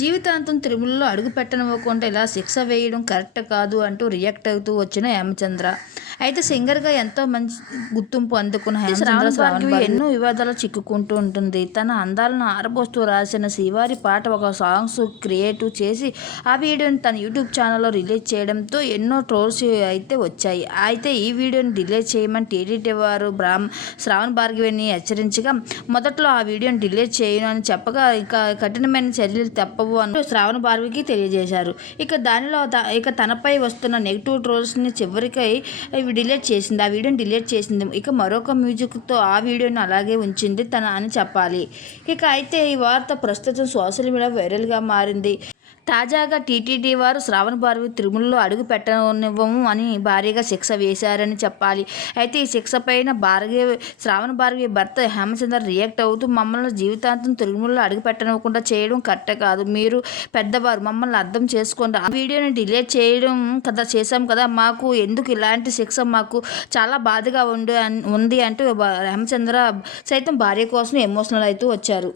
జీవితాంతం తిరుమలలో అడుగు పెట్టనివ్వకుండా ఇలా శిక్ష వేయడం కరెక్ట్ కాదు అంటూ రియాక్ట్ అవుతూ వచ్చిన హేమచంద్ర. అయితే సింగర్గా ఎంతో మంచి గుర్తింపు అందుకున్న హేమచంద్ర ఎన్నో వివాదాలు చిక్కుకుంటూ ఉంటుంది. తన అందాలను ఆరబోస్తూ రాసిన శ్రీవారి పాట ఒక సాంగ్స్ క్రియేటివ్ చేసి ఆ వీడియోని తన యూట్యూబ్ ఛానల్లో రిలీజ్ చేయడంతో ఎన్నో ట్రోల్స్ అయితే వచ్చాయి. అయితే ఈ వీడియోని డిలీట్ చేయమని టీటీడీ వారు బ్రాహ్మ శ్రావణ భార్గవిని హెచ్చరించగా మొదట్లో ఆ వీడియోని డిలీట్ చేయను అని చెప్పగా ఇక కఠినమైన చర్యలు చెప్పవు అని శ్రావణ భార్గవికి తెలియజేశారు. ఇక దానిలో త- ఇక తనపై వస్తున్న నెగిటివ్ ట్రోల్స్ని చివరికి ఇవి డిలీట్ చేసింది. ఆ వీడియోని డిలీట్ చేసింది. ఇక మరొక మ్యూజిక్తో ఆ వీడియోని అలాగే ఉంచింది తన అని చెప్పాలి. ఇక అయితే ఈ వార్త ప్రస్తుతం సోషల్ మీడియా వైరల్గా మారింది. తాజాగా టీటీడీ వారు శ్రావణ భార్వి తిరుమలలో అడుగు పెట్టనివ్వము అని భారీగా శిక్ష వేశారని చెప్పాలి. అయితే ఈ శిక్ష పైన భార్గవి శ్రావణ భార్గవి భర్త హేమచంద్ర రియాక్ట్ అవుతూ మమ్మల్ని జీవితాంతం తిరుమలలో అడుగు పెట్టనివ్వకుండా చేయడం కరెక్ట్ కాదు. మీరు పెద్దవారు మమ్మల్ని అర్థం చేసుకోండి. ఆ వీడియోని డిలీట్ చేయడం కదా చేశాం కదా. మాకు ఎందుకు ఇలాంటి శిక్ష? మాకు చాలా బాధగా ఉండి ఉంది అంటూ హేమచంద్ర సైతం భార్య కోసం ఎమోషనల్ అవుతూ వచ్చారు.